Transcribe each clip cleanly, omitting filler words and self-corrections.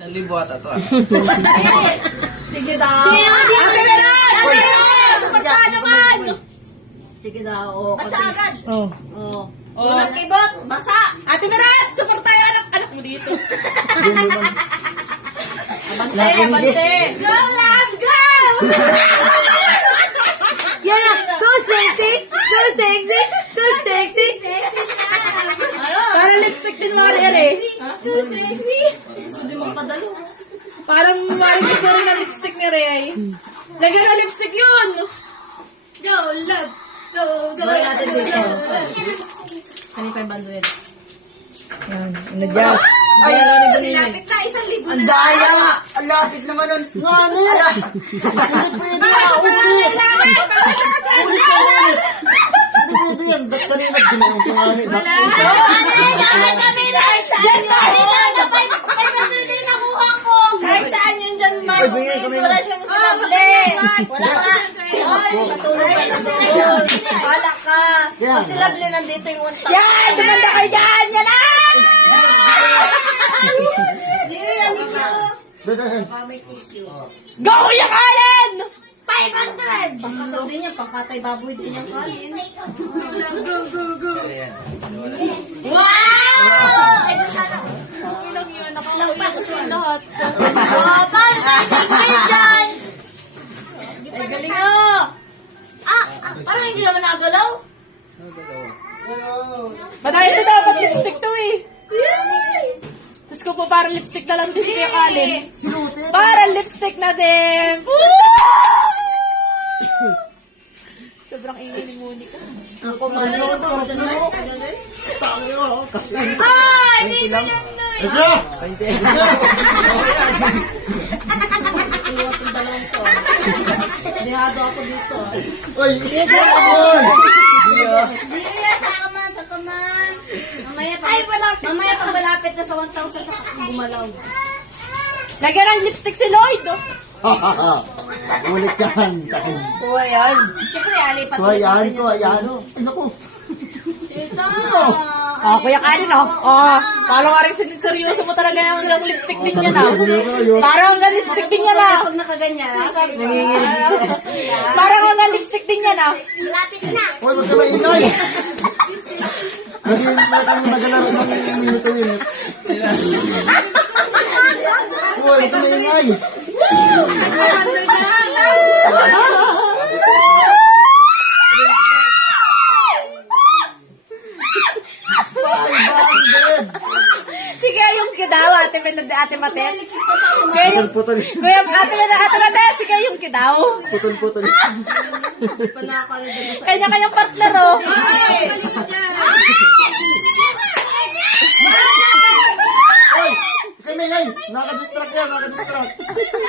1,000 ata to ah. Sige daw. Ate Meron! Basta naman! Sige daw. Basta agad. Oo. Unang kibot, basa. Ate Meron! Support tayo anak mo dito. Abante! Go, love, go! Yan na! Too sexy! Too sexy! Too sexy! Parang lipstick din Mariel eh. Too sexy! Gusto din magpadalo. Parang Mariel gusto rin na lipstick ni Ray. Lagyan na lipstick yun! Go, love! Go, go, love! Kanina pa yung bando yan. Yan, ano dyan? Ay, Lapit na, 1,000 ang daya! Ang lapit naman nun! Ngano! Hindi pwede! Ulit! Hindi pwede yan! Ba't kanina ginawang pangani? Wala! Kahit kami na! Saan yun? May nakuha ko! Kahit saan yun dyan, Mark? Wala siyang sumable! Wala ka! Ay, matulog ka na doon! Wala ka! Pag silable nandito yung 1,000. Yan! Tumanda kayo dyan! Yan na! Yan ninyo! Go yung Allen! 500! Pangkasal din yan, pangkatay baboy din yung Allen. Go! Ayan. Wow! Ay, sana. Okay lang yun. Nakalagpas yun lahat. Wow, paano tayo dyan? Ay, galing nyo! Parang hindi naman nagalaw. Madami ito dapat lipstick to eh. Diyos ko po, parang lipstick na lang din si Kuya Kalin. Parang lipstick na din. Sobrang ingay ni Monica. Ako, malo ko. Magaling. Ay! Hindi ko yan na! Iluwat yung dalawang to. Dihado ako dito. Uy! Gila, saka man. Mamaya pag malapit na sa 1,000, saka gumalaw. Lagyan ng lipstick si Lloyd. Ulit yan sa akin. Kuha yan. Siyempre, alipat Kuha yan, kuha yan. Ay, naku. Ito. Oh, Kuya Kalin oh. Oh, parang nga rin seryoso mo talaga yung lipstick din yan ah. Parang nga lipstick din yan ah. Pag nakaganyan, sabi ko. Parang nga lipstick din yan ah. Lapit na. Uy, huwag ka maingay! Naging nagalaro ng minuto-minute. Uy, huwag ka maingay! Sige, yung kidaw, ate Mate. Kaya yung, Putol-putol. kuya, ate Mate, sige yung kidaw. Putol-putol. Kanya-kanyang partner oh. Uy, huwag ka maingay! Nakadistract yan, nakadistract.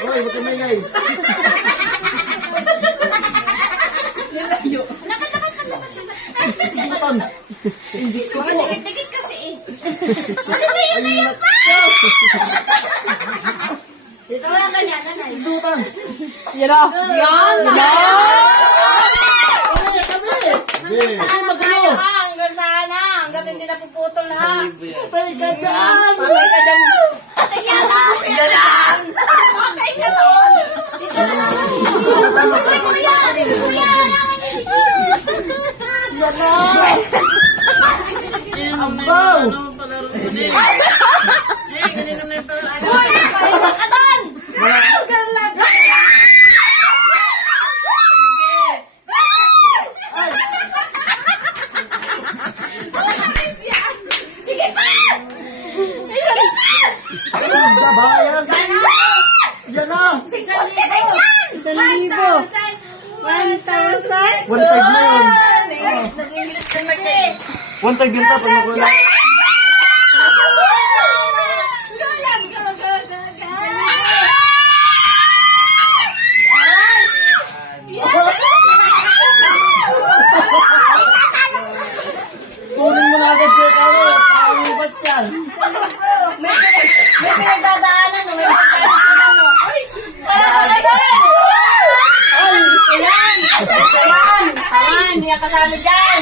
Uy, huwag ka maingay. Ikutan. Dikit kasi eh. Layo pa! Dito nga ganyan, nanay. Ikutan. Yan oh. Yan! Hey, magano? Hanggang sana. Hanggang hindi na puputol ha. Patay ka dyan! Patay ka dyan. Patay ka lang. Patay ka doon. Dito na lang. Kuya! Kuya! Yan na! Ambaw! Uy! Pahiwa ka doon! Sige pa! Sabayan! Yan na! 1,000! 1,000. 1.5 na yun. 1.5 yun ta pag nakula. Kunin mo na agad kayo tayo. Pakalipat yan. May pinagdadaanan, no? May pinagdadaanan, no? Para sa kasal! Ilan! Taman! Hindi ka kasali dyan!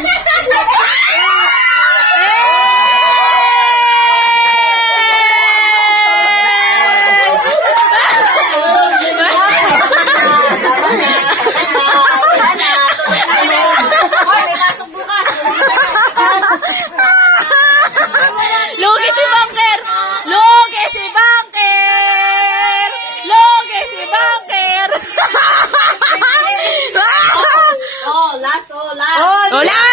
Ulan!